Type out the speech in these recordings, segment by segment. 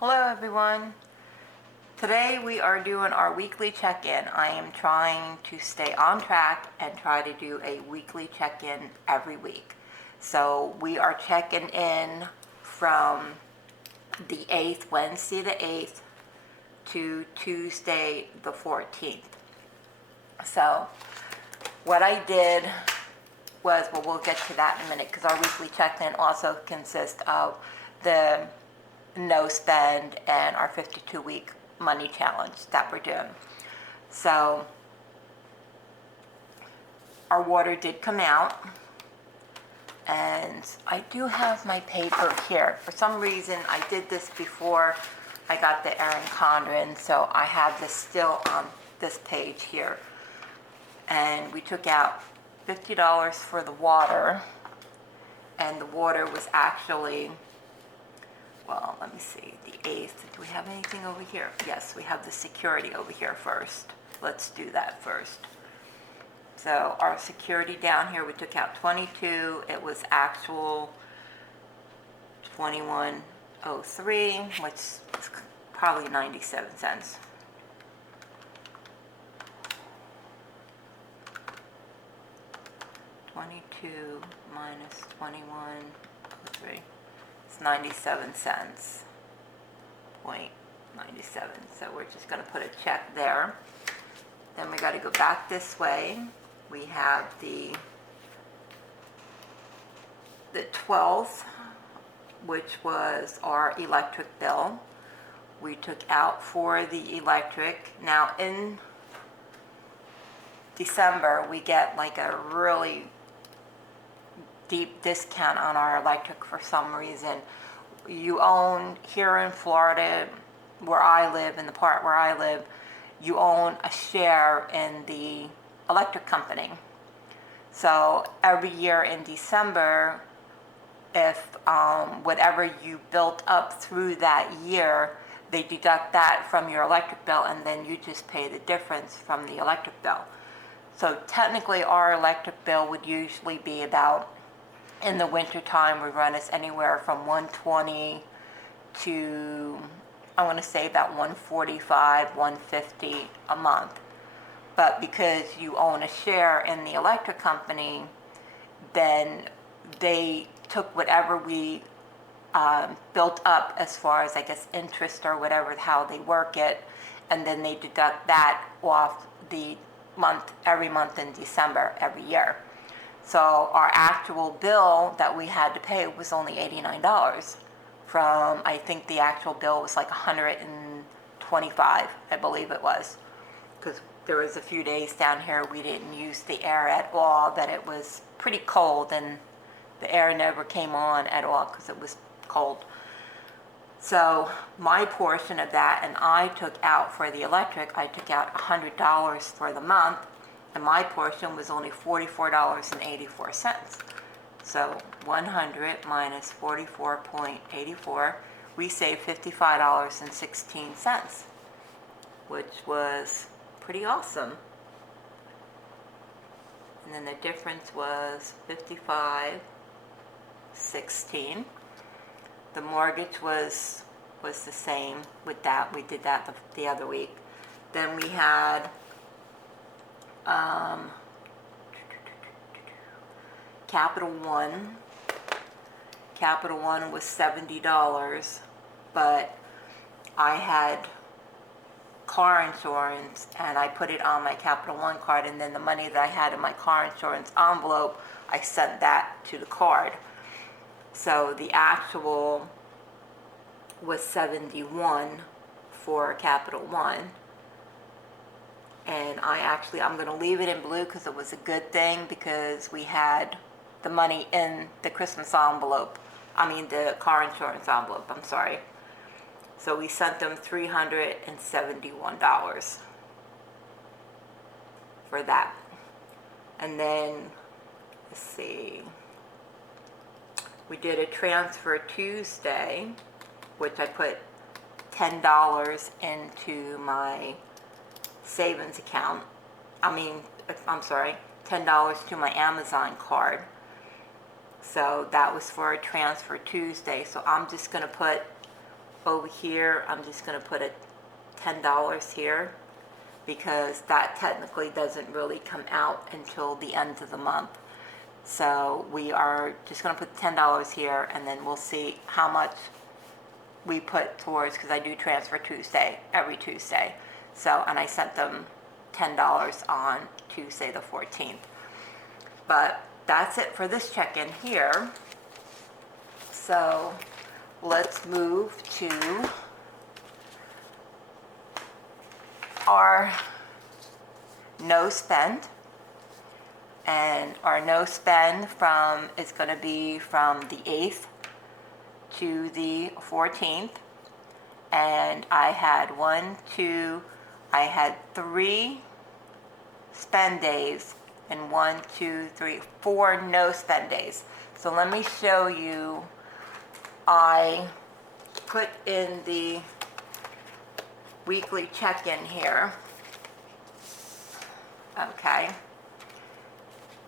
Hello everyone. Today we are doing our weekly check-in. I am trying to stay on track and try to do a weekly check-in every week. So we are checking in from the 8th, Wednesday the 8th to Tuesday the 14th. So what I did was, well, we'll get to that in a minute because our weekly check-in also consists of the no spend and our 52-week money challenge that we're doing. So our water did come out, and I do have my paper here. For some reason I did this before I got the Erin Condren, so I have this still on this page here. And we took out $50 for the water, and the water was actually, well, let me see, the 8th. Do we have anything over here? Yes, we have the security over here first. Let's do that first. So our security down here, we took out 22. It was actual 2103, which is probably 97 cents. $22 minus 2103. It's 97 cents, 0.97. So we're just going to put a check there. Then we got to go back this way. We have the 12th, which was our electric bill. We took out for the electric. Now in December, we get like a really deep discount on our electric for some reason. You own, here in Florida, where I live, in the part where I live, you own a share in the electric company. So every year in December, if whatever you built up through that year, they deduct that from your electric bill, and then you just pay the difference from the electric bill. So technically our electric bill would usually be about, in the winter time, we run us anywhere from $120 to, I want to say about $145, $150 a month. But because you own a share in the electric company, then they took whatever we built up as far as, I guess, interest or whatever, how they work it, and then they deduct that off the month, every month in December every year. So our actual bill that we had to pay was only $89 from, I think the actual bill was like $125, I believe it was. Because there was a few days down here we didn't use the air at all, that it was pretty cold, and the air never came on at all because it was cold. So my portion of that, and I took out for the electric, I took out $100 for the month, and my portion was only $44.84. So 100 minus 44.84, we saved $55.16, which was pretty awesome. And then the difference was $55.16. The mortgage was the same with that. We did that the other week. Then we had Capital One. Capital One was $70, but I had car insurance and I put it on my Capital One card, and then the money that I had in my car insurance envelope, I sent that to the card. So the actual was 71 for Capital One. And I'm going to leave it in blue because it was a good thing, because we had the money in the Christmas envelope. I mean the car insurance envelope, I'm sorry. So we sent them $371 for that. And then, let's see, we did a transfer Tuesday, which I put $10 into my savings account. I'm sorry, $10 to my Amazon card. So that was for a transfer Tuesday. So I'm just going to put over here, I'm just going to put a $10 here, because that technically doesn't really come out until the end of the month. So we are just going to put $10 here, and then we'll see how much we put towards, because I do transfer Tuesday, every Tuesday. So, and I sent them $10 on Tuesday the 14th. But that's it for this check-in here. So let's move to our no spend. And our no spend from is going to be from the 8th to the 14th. And I had I had 3 spend days and 4 no spend days. So let me show you. I put in the weekly check-in here. Okay.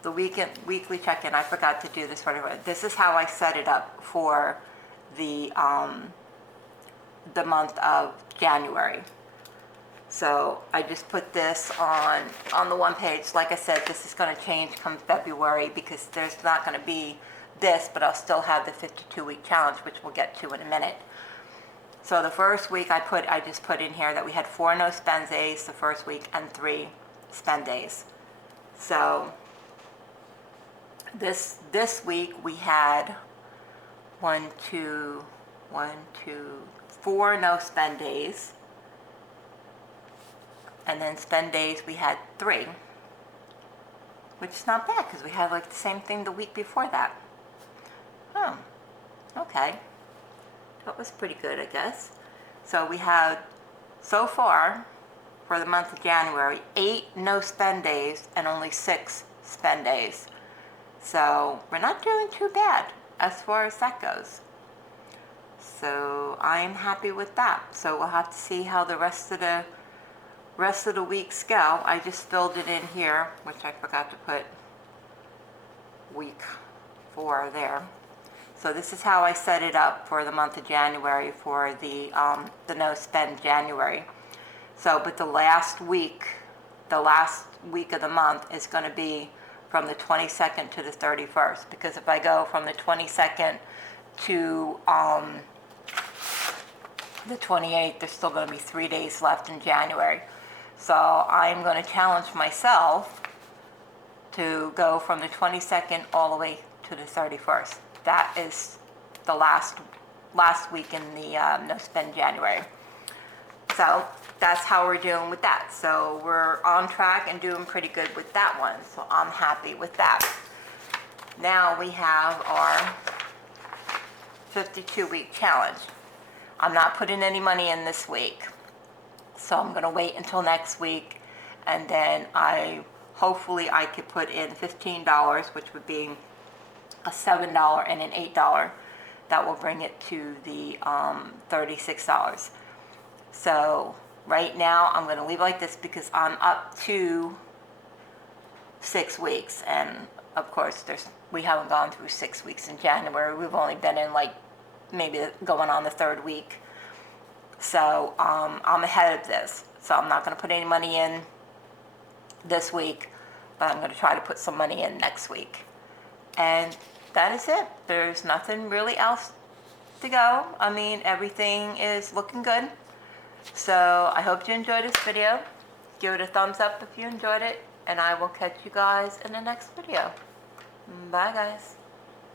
The weekly check-in, I forgot to do this for everyone. This is how I set it up for the month of January. So I just put this on the one page. Like I said, this is going to change come February, because there's not going to be this, but I'll still have the 52-week challenge, which we'll get to in a minute. So the first week I just put in here that we had 4 no spend days the first week and 3 spend days. So this week we had 4 no spend days, and then spend days we had 3, which is not bad, because we had like the same thing the week before that. Oh, okay, that was pretty good, I guess. So we had, so far for the month of January, 8 no spend days and only 6 spend days. So we're not doing too bad as far as that goes. So I'm happy with that. So we'll have to see how the rest of the weeks go. I just filled it in here, which I forgot to put week 4 there. So this is how I set it up for the month of January for the no spend January. So, but the last week of the month is going to be from the 22nd to the 31st, because if I go from the 22nd to the 28th, there's still going to be 3 days left in January. So I'm going to challenge myself to go from the 22nd all the way to the 31st. That is the last week in the no spend January. So that's how we're doing with that. So we're on track and doing pretty good with that one. So I'm happy with that. Now we have our 52-week challenge. I'm not putting any money in this week. So I'm going to wait until next week, and then hopefully I could put in $15, which would be a $7 and an $8. That will bring it to the $36. So right now I'm going to leave it like this, because I'm up to 6 weeks, and of course we haven't gone through 6 weeks in January. We've only been in like maybe going on the 3rd week. So I'm ahead of this. So I'm not going to put any money in this week, but I'm going to try to put some money in next week. And that is it. There's nothing really else to go. I mean, everything is looking good. So I hope you enjoyed this video. Give it a thumbs up if you enjoyed it, and I will catch you guys in the next video. Bye, guys.